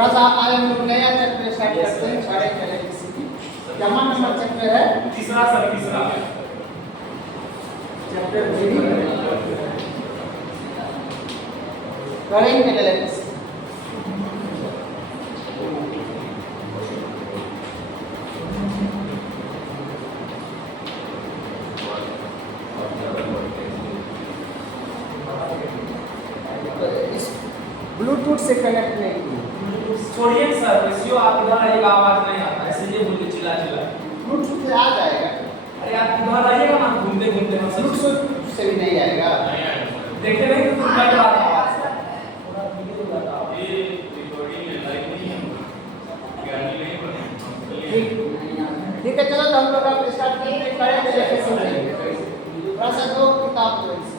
थोड़ा सा आज हम लोग नया चैप्टर स्टार्ट करते हैं करंट इलेक्ट्रिसिटी। जमा नंबर चैप्टर है तीसरा सर तीसरा चैप्टर 3 करंट इलेक्ट्रिसिटी। ब्लूटूथ से कनेक्ट नहीं किया। छोड़िए सर, रेशियो आप इधर आइएगा, आवाज नहीं आता है, इसलिए बोल के चिल्ला चिल्ला। ब्लूटूथ से आ जाएगा। अरे आप इधर आइएगा ना, घूमते घूमते हम सब ब्लूटूथ से भी नहीं आएगा। देखते नहीं तो तुम कट रहा था आवाज। थोड़ा वीडियो लगाओ। ये रिकॉर्डिंग है, लाइव नहीं है, गाड़ी नहीं बने। ठीक है, चलो तो हम लोग अब स्टार्ट करते हैं करंट इलेक्ट्रिसिटी। थोड़ा सा दो किताब दो इसे।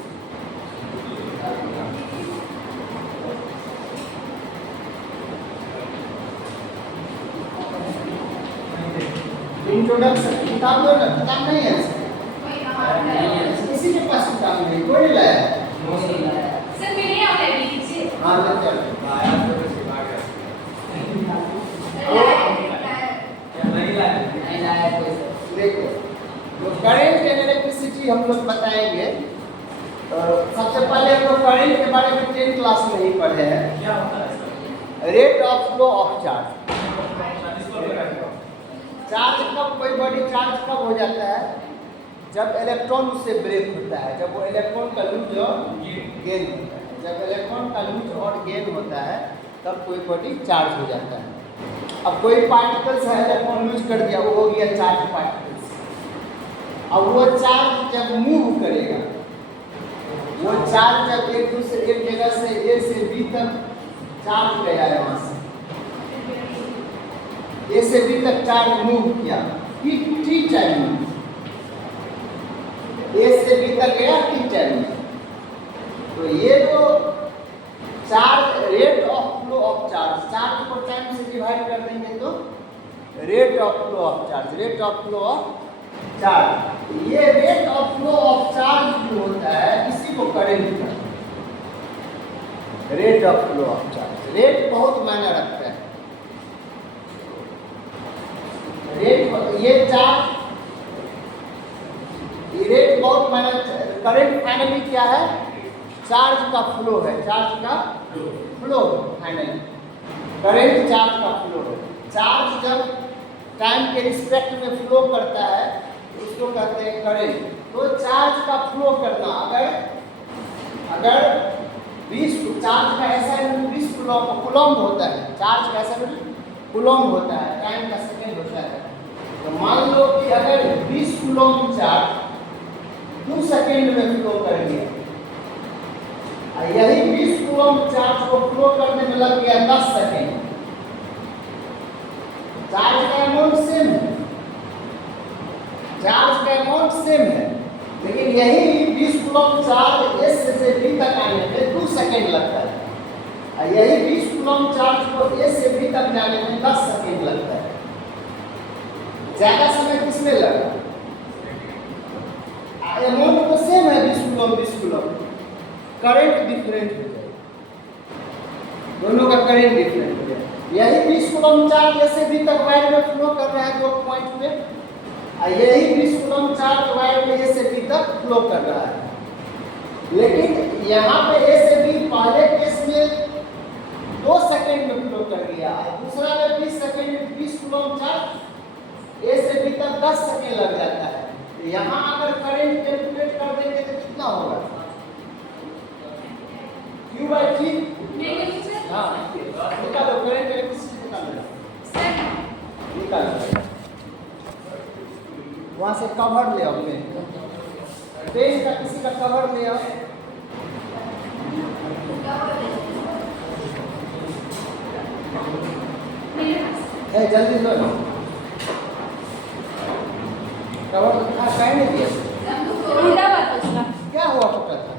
इंट्रोडक्शन किताब दो ना, किताब नहीं है किसी के पास किताब नहीं, कोई नहीं लाया सर मेरे यहाँ पे लीजिए। हाँ ले चल आया तो वैसे भाग गया। नहीं लाया कोई सर। देखो तो करंट एंड इलेक्ट्रिसिटी हम लोग बताएंगे। सबसे पहले हम लोग करंट के बारे में 10 क्लास में ही पढ़े हैं। क्या होता है sir? Rate of flow of charge. इसको लगा दो। चार्ज कब, कोई बॉडी चार्ज कब हो जाता है? जब इलेक्ट्रॉन उससे ब्रेक होता है, जब वो इलेक्ट्रॉन का लूज और गेन होता है। जब इलेक्ट्रॉन का लूज और गेन होता है तब कोई बॉडी चार्ज हो जाता है। अब कोई पार्टिकल्स है, इलेक्ट्रॉन लूज कर दिया, वो हो गया चार्ज पार्टिकल्स। अब वो चार्ज जब मूव करेगा, वो चार्ज जब एक जगह से ए से बी तक चार्ज गया है, वहाँ से ए से बी तक चार्ज मूव किया टी टाइम में, ए से बी तक गया टी टाइम में। तो ये जो charge rate of flow of charge, charge को टाइम से डिवाइड कर देंगे तो rate of flow of charge, rate of flow of charge. ये rate of flow of charge जो होता है इसी को करंट कहते हैं। Rate of flow of charge, rate बहुत मायने रखता है। रेट ये चार्ज, ये रेट बहुत मायने। करंट फाइनली क्या है? चार्ज का फ्लो है, चार्ज का फ्लो फाइनली। करंट चार्ज का फ्लो है। चार्ज जब टाइम के रिस्पेक्ट में फ्लो करता है उसको कहते हैं करंट। तो चार्ज का फ्लो करना, अगर 20 चार्ज का ऐसा 20 कूलम्ब होता है, चार्ज का ऐसा कूलम्ब होता है, टाइम का सेकेंड होता है। तो मान लो कि अगर 20 कूलम्ब चार्ज 2 सेकेंड में फ्लो कर गया, यही 20 कूलम्ब चार्ज को फ्लो करने में लग गया 10 सेकेंड। चार्ज का अमाउंट सेम है, चार्ज का अमाउंट सेम है, लेकिन यही 20 कूलम्ब चार्ज एस से बी तक आने में 2 सेकेंड लगता है, और यही 20 कूलम्ब चार्ज को ए से बी तक जाने में 10 सेकेंड लगता है। ज्यादा समय किसमें लगा? अमाउंट तो सेम है, 20 कूलम्ब। करंट डिफरेंट हो जाए, दोनों का करंट डिफरेंट हो जाए। यही 20 कूलम्ब चार्ज जैसे भी तक वायर में फ्लो कर रहा है 2 पॉइंट पे, और यही 20 कूलम्ब चार्ज वायर में ए से बी तक फ्लो कर रहा है। लेकिन यहाँ पे ए से बी पहले केस में 2 सेकेंड में फ्लो कर गया, दूसरा में 20 सेकेंड में 20 कूलम्ब चार्ज ए से बी तक 10 सेकेंड लग जाता है। तो यहाँ अगर करंट कैलकुलेट कर देंगे तो कितना होगा? Q/T। हाँ निकालो, करंट इलेक्ट्रिसिटी निकालो। वहाँ से कवर ले आओ, पेन का किसी का कवर ले आओ। जल्दी लो, कवर कहीं नहीं दिया। क्या हुआ फटा था?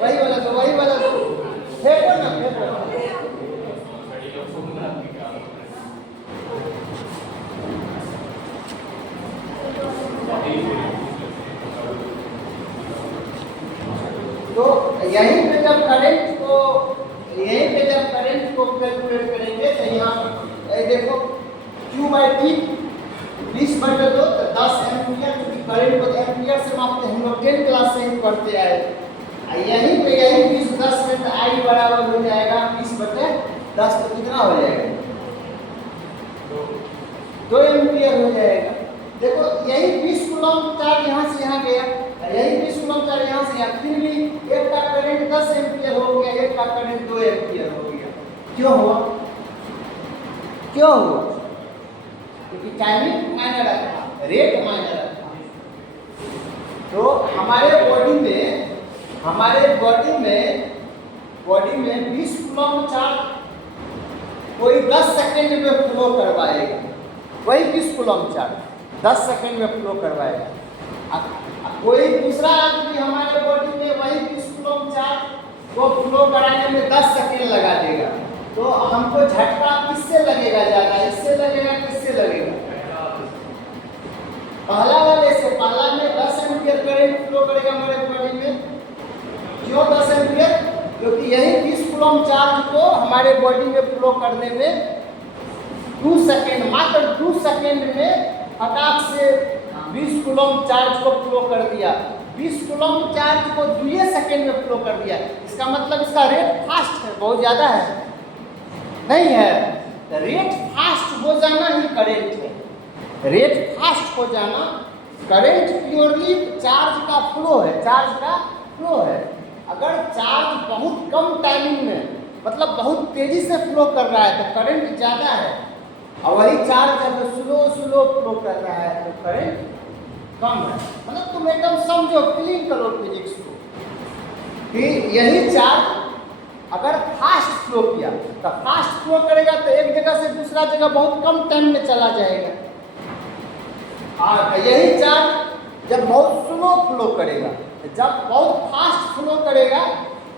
वही वाला दो, फेंको ना, फेंको। तो यहीं पे जब करंट को, यहीं पे जब Q/T 20/2 तो 10 एम्पियर, क्योंकि करंट को एम्पियर से मापते हैं, हम लोग 10 क्लास से ही पढ़ते आए। यहीं पे यही 20/10 में तो I बराबर हो जाएगा 20/10, तो कितना हो जाएगा? 2 एम्पियर हो जाएगा। देखो यही 20 कूलम चार्ज यहाँ से यहाँ गया, यही 20 कूलम चार्ज यहाँ से यहाँ, फिर भी एक का करंट 10 एम्पियर हो गया, एक का करंट 2 एम्पियर हो गया। क्यों हुआ? क्यों हुआ? क्योंकि टाइमिंग मायने रखा, रेट मायने रखा। तो हमारे बॉडी में 20 कूलम चार्ज कोई 10 सेकेंड में फ्लो करवाएगा, वही 20 कूलम चार्ज 10 सेकेंड में फ्लो करवाएगा। कोई दूसरा आदमी हमारे बॉडी में वही 20 कूलम चार्ज को फ्लो कराने में 10 सेकेंड लगा देगा। तो हमको झटका किससे लगेगा ज़्यादा, इससे लगेगा किससे लगेगा? पहला वाले से। पहला में 10 एम्पियर करंट फ्लो करेगा हमारे बॉडी में। क्यों 10 एम्पियर? क्योंकि यही 20 कूलम चार्ज को हमारे बॉडी में फ्लो करने में 2 सेकेंड, मात्र 2 सेकेंड में फटाक से 20 कूलम चार्ज को फ्लो कर दिया। 20 कूलम चार्ज को 2 सेकेंड में फ्लो कर दिया। इसका मतलब इसका रेट फास्ट है, बहुत ज़्यादा है नहीं है। रेट फास्ट हो जाना ही करंट है। रेट फास्ट हो जाना करंट प्योरली चार्ज का फ्लो है, चार्ज का फ्लो है। अगर चार्ज बहुत कम टाइमिंग में, मतलब बहुत तेजी से फ्लो कर रहा है तो करंट ज़्यादा है, और वही चार्ज अगर स्लो फ्लो कर रहा है तो करंट कम है। मतलब तुम एकदम समझो, फीलिंग करो फिजिक्स को कि यही चार्ज अगर फास्ट फ्लो किया तो फास्ट फ्लो करेगा तो एक जगह से दूसरा जगह बहुत कम टाइम में चला जाएगा। और यही चार्ज जब बहुत स्लो फ्लो करेगा, जब बहुत फास्ट फ्लो करेगा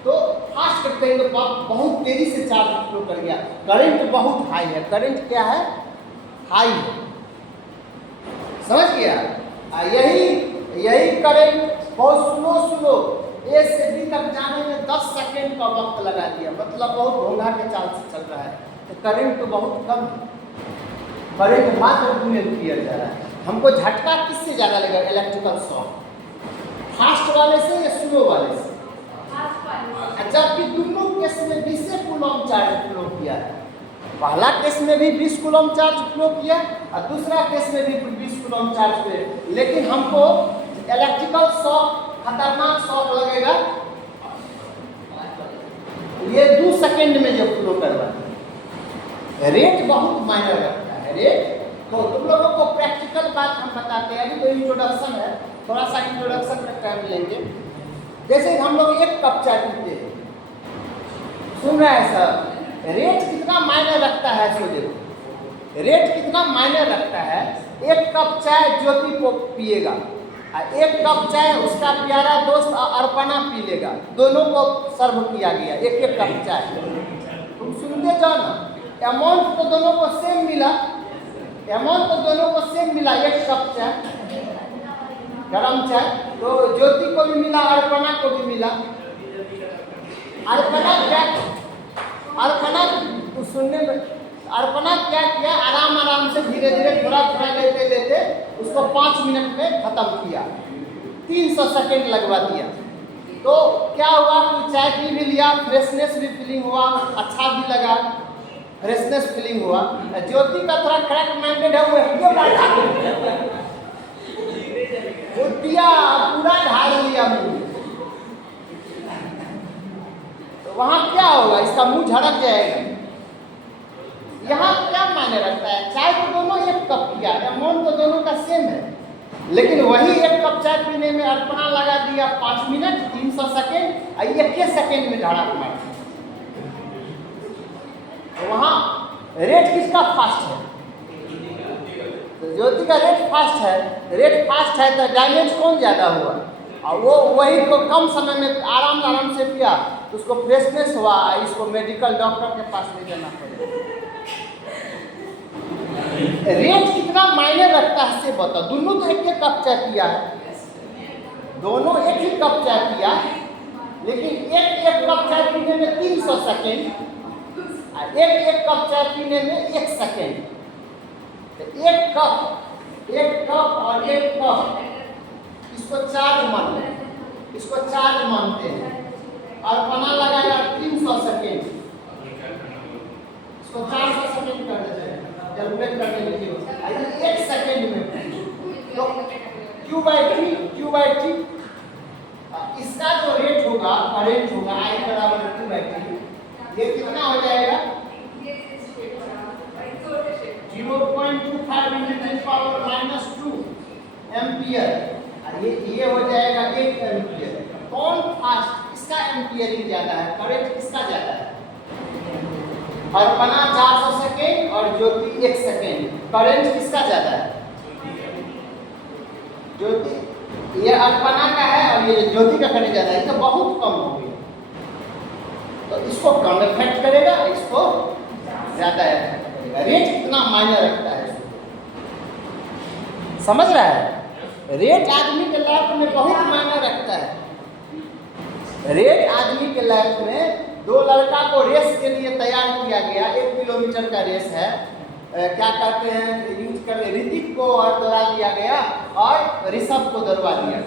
तो फास्ट करेंगे, बहुत तेजी से चार्ज फ्लो कर गया, करंट बहुत हाई है। करंट क्या है? हाई है। समझ गया? यही करंट बहुत स्लो A से B तक जाने में 10 सेकेंड का वक्त लगा दिया, मतलब बहुत घोंघा के चाल से चल रहा है, तो करंट तो बहुत कम है। करंट मात्र 2 एम्पियर जा रहा है। हमको झटका किससे ज़्यादा लगेगा? इलेक्ट्रिकल शॉक, फास्ट वाले से या स्लो वाले से? जबकि दोनों केस में 20 कूलम चार्ज फ्लो किया है। पहला केस में भी 20 कूलम चार्ज फ्लो किया और दूसरा केस में भी 20 कूलम चार्ज पे, लेकिन हमको इलेक्ट्रिकल शॉक, खतरनाक शॉक लगेगा ये 2 सेकेंड में जो फ्लो करवा है। रेट बहुत मायने रखता है। रेट तो तुम लोगों को प्रैक्टिकल बात हम बताते हैं। अभी तो इंट्रोडक्शन है, थोड़ा सा इंट्रोडक्शन में टाइम लेंगे। जैसे हम लोग 1 कप चाय पीते हैं, सुन रहे हैं सर? रेट कितना मायने रखता है? सो देखो रेट कितना मायने रखता है। 1 कप चाय ज्योति को पिएगा, 1 कप चाय उसका प्यारा दोस्त अर्पणा पी लेगा, दोनों को सर्व किया गया 1 कप चाय। तुम सुनते जाओ ना, अमाउंट तो दोनों को सेम मिला, 1 कप चाय गरम चाय, तो ज्योति को भी मिला, अर्पणा को भी मिला। अर्पणा क्या किया? आराम से धीरे थोड़ा लेते उसको 5 मिनट में खत्म किया, 300 सेकेंड लगवा दिया। तो क्या हुआ कि चाय पी भी लिया, फ्रेशनेस भी फीलिंग हुआ, अच्छा भी लगा, फ्रेशनेस फीलिंग हुआ। ज्योति का थोड़ा करेक्ट माइंडेड है, वो दिया पूरा ढाल लिया मुँह, तो वहाँ क्या होगा? इसका मुंह झड़क जाएगा। यहाँ क्या मायने रखता है? चाय तो दोनों 1 कप पिया, अमाउंट तो दोनों का सेम है, लेकिन वही 1 कप चाय पीने में अर्पणा लगा दिया 5 मिनट, 300 सेकेंड, 1 सेकेंड में धड़क मार। तो वहाँ रेट किसका फास्ट है? तो ज्योति का रेट फास्ट है। रेट फास्ट है तो डैमेज कौन ज़्यादा हुआ? और वो वही को कम समय में आराम से पिया तो उसको फ्रेशनेस हुआ, इसको मेडिकल डॉक्टर के पास ले जाना पड़ेगा। रेट कितना मायने रखता है से बताओ। दोनों तो 1 कप चाय पिया है, दोनों 1 ही कप चाय पिया, लेकिन एक कप चाय पीने में 300 सेकेंड, एक कप चाय पीने में 1 सेकेंड। तो एक कप और एक कप, इसको चार्ज मान लें, इसको चार्ज मानते हैं। अल्पना लगाएगा 300 सेकेंड, इसको 400 सेकेंड कर देते हैं, कैलकुलेट करने के लिए 1 सेकेंड में। तो Q/T इसका जो रेट होगा, करेंट होगा I बराबर Q/T, ये कितना हो जाएगा 0.25 × 10⁻² एम्पियर। ये हो जाएगा 1 एम्पियर। कौन फास्ट, इसका एम्पियरिंग ज्यादा है, करंट किसका ज्यादा है? अल्पना 400 सेकेंड और ज्योति 1 सेकेंड, करंट किसका ज्यादा है? ज्योति। ये अल्पना का है और ये ज्योति का करंट ज्यादा है, तो बहुत कम हो गया। तो इसको कम इफेक्ट करेगा, इसको ज्यादा इफेक्ट करेगा। रेट कितना मायने रखता है, समझ रहा है? रेट आदमी के लाइफ में बहुत मायने रखता है। रेट आदमी के लाइफ में, दो लड़का को रेस के लिए तैयार किया गया, 1 किलोमीटर का रेस है, क्या कहते हैं, यूज कर ऋतिक को दौड़ा दिया गया और ऋषभ को दौड़वा दिया।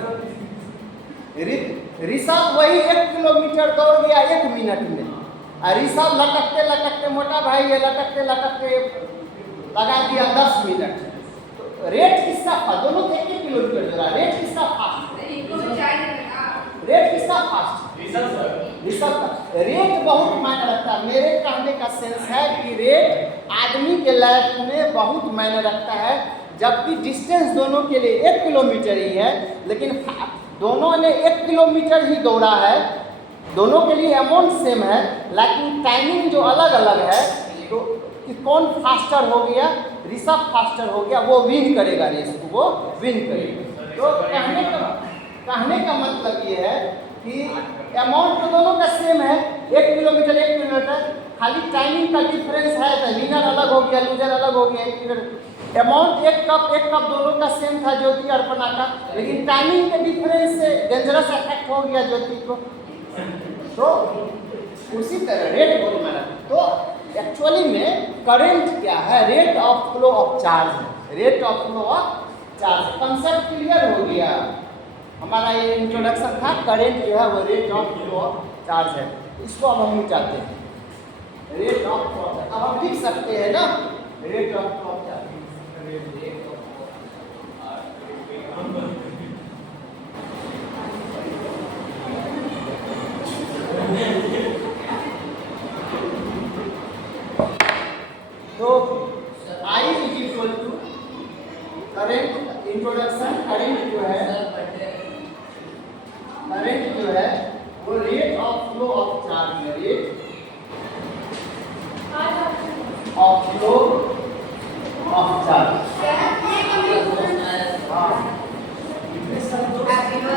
ऋषभ वही 1 किलोमीटर दौड़ गया 1 मिनट में, और ऋषभ लटकते लटकते, मोटा भाई ये लटकते लटकते लगा दिया 10 मिनट। तो रेट किसका फास्ट? दोनों 1 किलोमीटर दौड़ा, रेट किसका फास्ट? रेट किसका फास्ट? ऋषभ का। रेट बहुत मायने रखता है। मेरे कहने का सेंस है कि रेट आदमी के लाइफ में बहुत मायने रखता है, जबकि डिस्टेंस दोनों के लिए 1 किलोमीटर ही है, लेकिन दोनों ने 1 किलोमीटर ही दौड़ा है, दोनों के लिए अमाउंट सेम है, लेकिन टाइमिंग जो अलग अलग है। तो कि कौन फास्टर हो गया? ऋषभ फास्टर हो गया, वो विन करेगा रेस को, वो विन करेगा। तो कहने का मतलब ये है कि अमाउंट तो दोनों का सेम है, 1 किलोमीटर 1 किलोमीटर, खाली टाइमिंग का डिफरेंस है, तो विनर अलग हो गया, लूजर अलग हो गया 1 किलोमीटर। अमाउंट 1 कप दोनों का सेम था, ज्योति अर्पणा का, लेकिन टाइमिंग के डिफरेंस से डेंजरस इफेक्ट हो गया ज्योति को। तो उसी तरह रेट बहुत मायने। तो एक्चुअली में करंट क्या है? Rate of flow of charge है, rate of flow of charge. Concept clear हो गया? हमारा ये इंट्रोडक्शन था। करंट जो है वो rate of flow of charge है, इसको अब हम मिटाते हैं। रेट ऑफ फ्लो, अब हम लिख सकते हैं ना, rate of flow of charge. तो I is equal to current, introduction, current जो है वो rate of flow of charge है, रेट ऑफ फ्लो